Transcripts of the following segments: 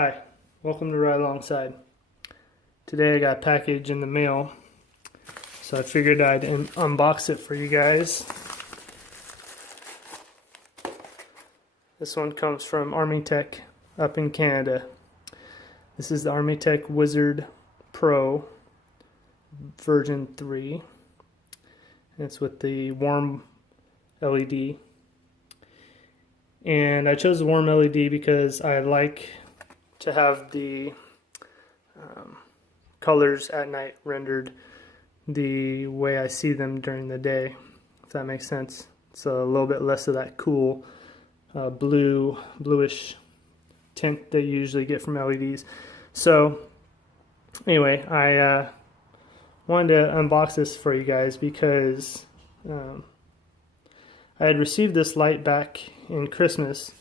Hi, welcome to Ride Alongside. Today I got a package in the mail, so I figured I'd unbox it for you guys. This one comes from ArmyTek up in Canada. This is the ArmyTek Wizard Pro V3. It's with the warm LED. And I chose the warm LED because I like to have the colors at night rendered the way I see them during the day, if that makes sense. So a little bit less of that cool bluish tint that you usually get from LEDs. So anyway, I wanted to unbox this for you guys because I had received this light back in Christmas.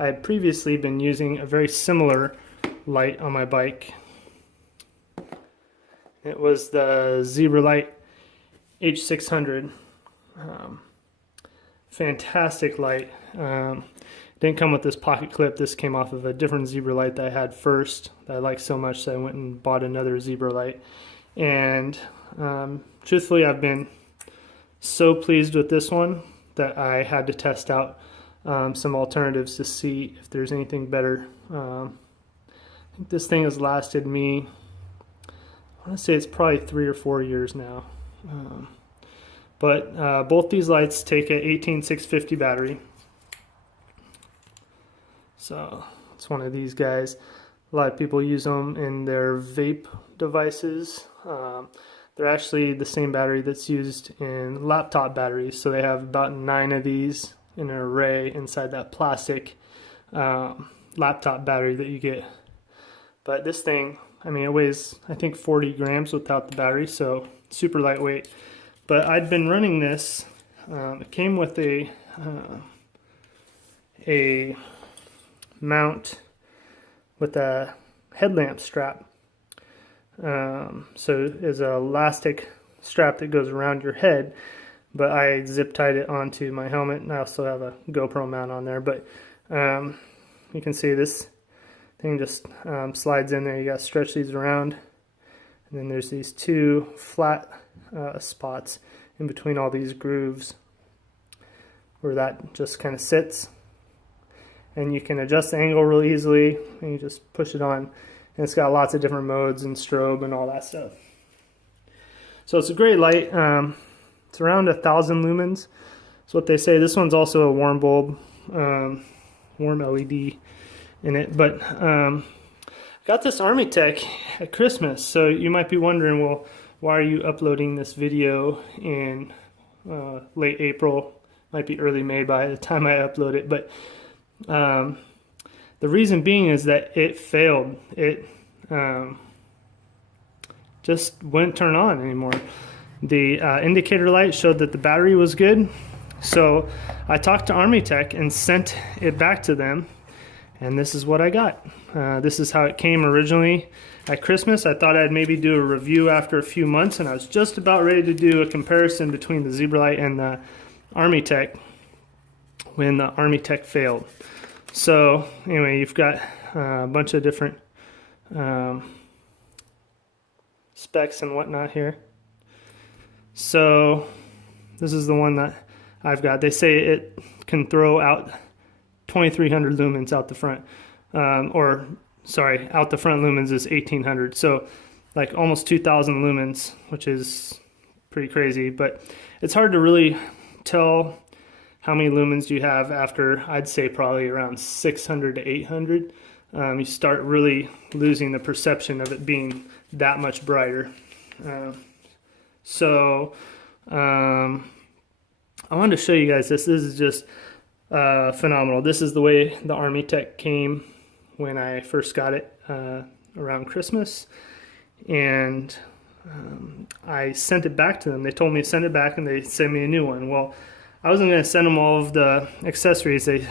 I had previously been using a very similar light on my bike. It was the Zebralight H600. Fantastic light. Didn't come with this pocket clip. This came off of a different Zebralight that I had first that I liked so much that I went and bought another Zebralight. And truthfully, I've been so pleased with this one that I had to test out some alternatives to see if there's anything better. I think this thing has lasted me, I want to say it's probably 3 or 4 years now. But both these lights take an 18650 battery. So it's one of these guys. A lot of people use them in their vape devices. They're actually the same battery that's used in laptop batteries. So they have about 9 of these in an array inside that plastic laptop battery that you get. But this thing, I mean, it weighs I think 40 grams without the battery, so super lightweight. But I'd been running this. It came with a mount with a headlamp strap. So there's an elastic strap that goes around your head, but I zip tied it onto my helmet, and I also have a GoPro mount on there. But you can see this thing just slides in there. You got to stretch these around, and then there's these 2 flat spots in between all these grooves where that just kind of sits, and you can adjust the angle really easily, and you just push it on, and it's got lots of different modes and strobe and all that stuff. So it's a great light. It's around 1,000 lumens. That's what they say. This one's also a warm bulb, warm LED in it. But got this ArmyTek at Christmas. So you might be wondering, well, why are you uploading this video in late April? Might be early May by the time I upload it. But the reason being is that it failed. It just wouldn't turn on anymore. The indicator light showed that the battery was good, so I talked to ArmyTek and sent it back to them, and this is what I got. This is how it came originally at Christmas. I thought I'd maybe do a review after a few months, and I was just about ready to do a comparison between the Zebralight and the ArmyTek when the ArmyTek failed. So anyway, you've got a bunch of different specs and whatnot here. So this is the one that I've got. They say it can throw out 2,300 lumens out the front. Out the front lumens is 1,800. So like almost 2,000 lumens, which is pretty crazy. But it's hard to really tell how many lumens you have after, I'd say probably around 600 to 800. You start really losing the perception of it being that much brighter. So I wanted to show you guys this. This is just phenomenal. This is the way the ArmyTek came when I first got it around Christmas, and I sent it back to them. They told me to send it back and they sent me a new one. Well, I wasn't going to send them all of the accessories. They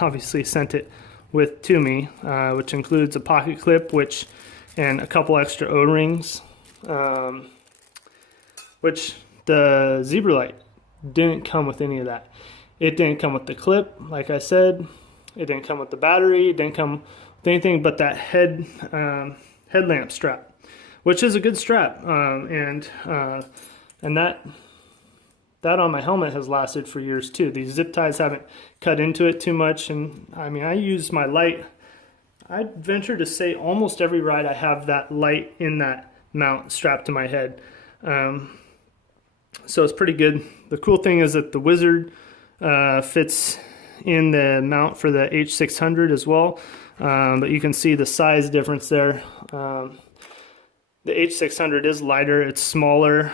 obviously sent it with to me, which includes a pocket clip, and a couple extra O-rings, which the Zebralight didn't come with any of that. It didn't come with the clip, like I said. It didn't come with the battery. It didn't come with anything but that headlamp strap, which is a good strap. And that on my helmet has lasted for years too. These zip ties haven't cut into it too much. And I mean, I use my light. I'd venture to say almost every ride I have that light in that mount strapped to my head. So it's pretty good. The cool thing is that the Wizard fits in the mount for the H600 as well, but you can see the size difference there. The H600 is lighter, it's smaller.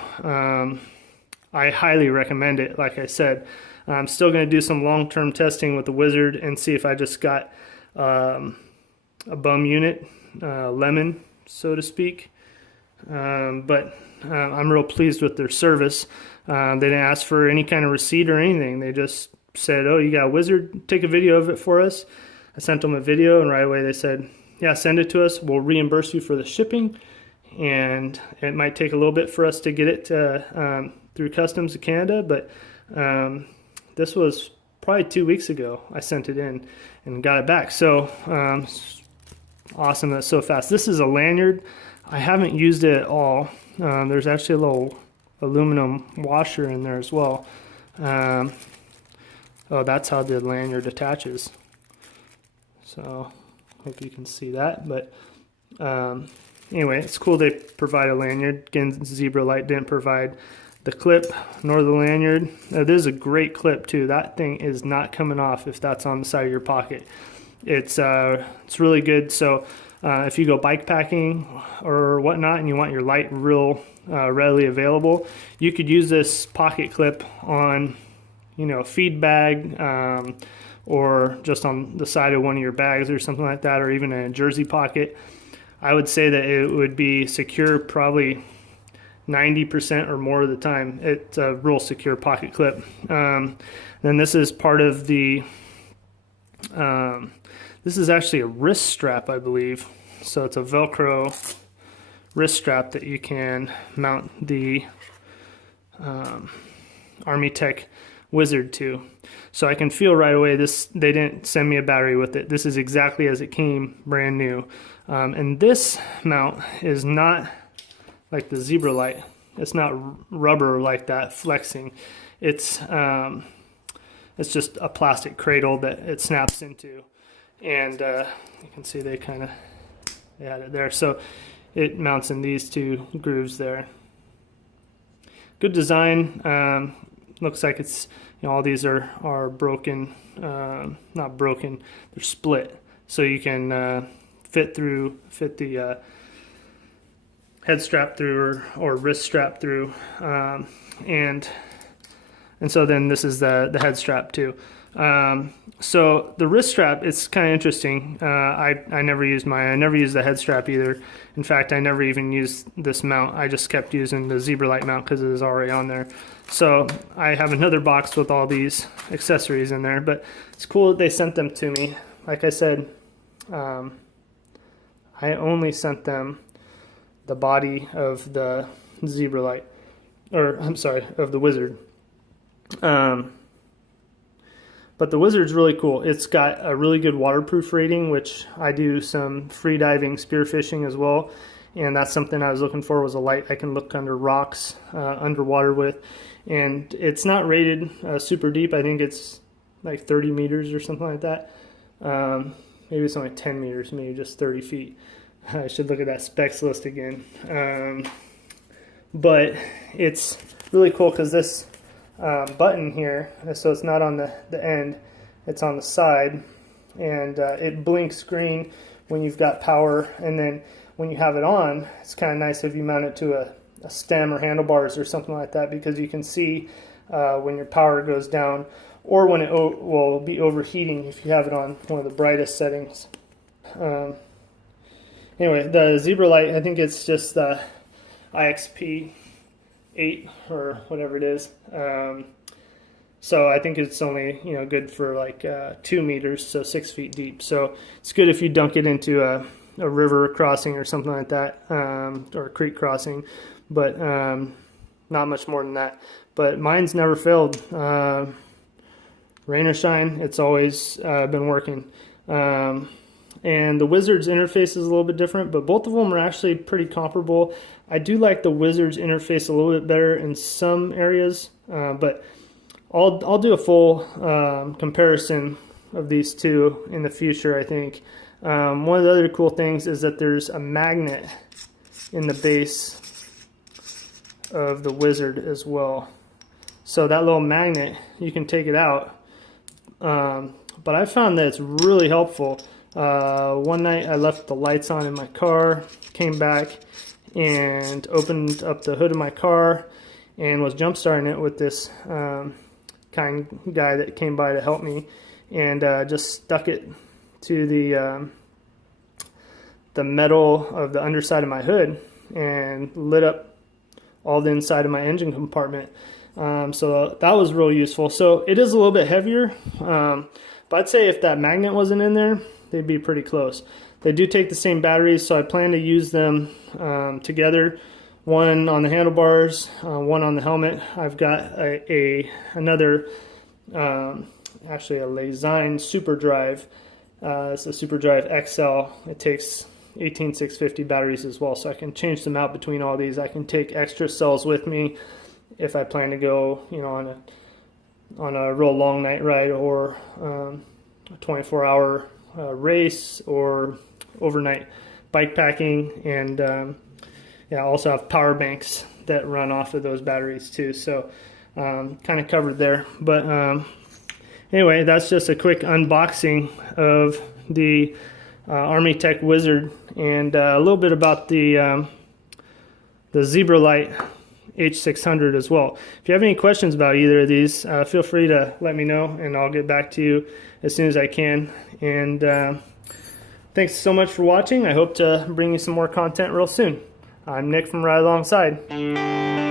I highly recommend it. Like I said, I'm still going to do some long-term testing with the Wizard and see if I just got a bum unit, lemon, so to speak. But I'm real pleased with their service. They didn't ask for any kind of receipt or anything. They just said, oh, you got a Wizard, take a video of it for us. I sent them a video, and right away they said, yeah, send it to us. We'll reimburse you for the shipping, and it might take a little bit for us to get it through customs to Canada, but this was probably 2 weeks ago. I sent it in and got it back. So awesome, that's so fast. This is a lanyard. I haven't used it at all. There's actually a little aluminum washer in there as well. Oh, that's how the lanyard attaches. So hope you can see that. But anyway, it's cool they provide a lanyard. Again, Zebralight didn't provide the clip nor the lanyard. This is a great clip too. That thing is not coming off if that's on the side of your pocket. It's really good. So if you go bikepacking or whatnot and you want your light real readily available, you could use this pocket clip on, you know, a feed bag, or just on the side of one of your bags or something like that, or even in a jersey pocket. I would say that it would be secure probably 90% or more of the time. It's a real secure pocket clip. Then this is part of the, this is actually a wrist strap, I believe. So it's a Velcro wrist strap that you can mount the ArmyTek Wizard to. So I can feel right away this, they didn't send me a battery with it. This is exactly as it came, brand new. And this mount is not like the Zebralight. It's not rubber like that, flexing. It's just a plastic cradle that it snaps into. And you can see they kind of, they had it there. So it mounts in these two grooves there. Good design. Looks like it's, you know, all these are broken, not broken, they're split. So you can fit the head strap through or wrist strap through. And so then this is the head strap too. So the wrist strap, it's kind of interesting. I never used mine. I never used the head strap either. In fact, I never even used this mount. I just kept using the Zebralight mount because it was already on there. So I have another box with all these accessories in there, but it's cool that they sent them to me. Like I said, I only sent them the body of the Zebralight, or I'm sorry, of the Wizard. But the Wizard's really cool. It's got a really good waterproof rating, which I do some free diving, spearfishing as well. And that's something I was looking for, was a light I can look under rocks, underwater with. And it's not rated super deep. I think it's like 30 meters or something like that. Maybe it's only 10 meters, maybe just 30 feet. I should look at that specs list again. But it's really cool because this button here, so it's not on the end, it's on the side, and it blinks green when you've got power, and then when you have it on, it's kind of nice if you mount it to a stem or handlebars or something like that, because you can see when your power goes down, or when it will be overheating if you have it on one of the brightest settings. Anyway, the Zebralight, I think it's just the IXP 8 or whatever it is. So I think it's only, you know, good for like 2 meters, so 6 feet deep. So it's good if you dunk it into a river crossing or something like that, or a creek crossing, but not much more than that. But mine's never failed. rain or shine, it's always been working. And the Wizard's interface is a little bit different, but both of them are actually pretty comparable. I do like the Wizard's interface a little bit better in some areas, but I'll do a full comparison of these two in the future, I think. One of the other cool things is that there's a magnet in the base of the Wizard as well. So that little magnet, you can take it out. But I found that it's really helpful. One night I left the lights on in my car, came back and opened up the hood of my car and was jump starting it with this kind guy that came by to help me, and just stuck it to the metal of the underside of my hood and lit up all the inside of my engine compartment. So that was real useful. So it is a little bit heavier, but I'd say if that magnet wasn't in there, they'd be pretty close. They do take the same batteries, so I plan to use them together. One on the handlebars, one on the helmet. I've got another, actually a Lezyne Super Drive. It's a Super Drive XL. It takes 18650 batteries as well, so I can change them out between all these. I can take extra cells with me if I plan to go, you know, on a real long night ride, or a 24-hour race, or overnight bikepacking. And yeah, I also have power banks that run off of those batteries too, so kind of covered there. But anyway, that's just a quick unboxing of the ArmyTek Wizard, and a little bit about the Zebralight H600 as well. If you have any questions about either of these, feel free to let me know, and I'll get back to you as soon as I can. And thanks so much for watching. I hope to bring you some more content real soon. I'm Nick from Ride Alongside.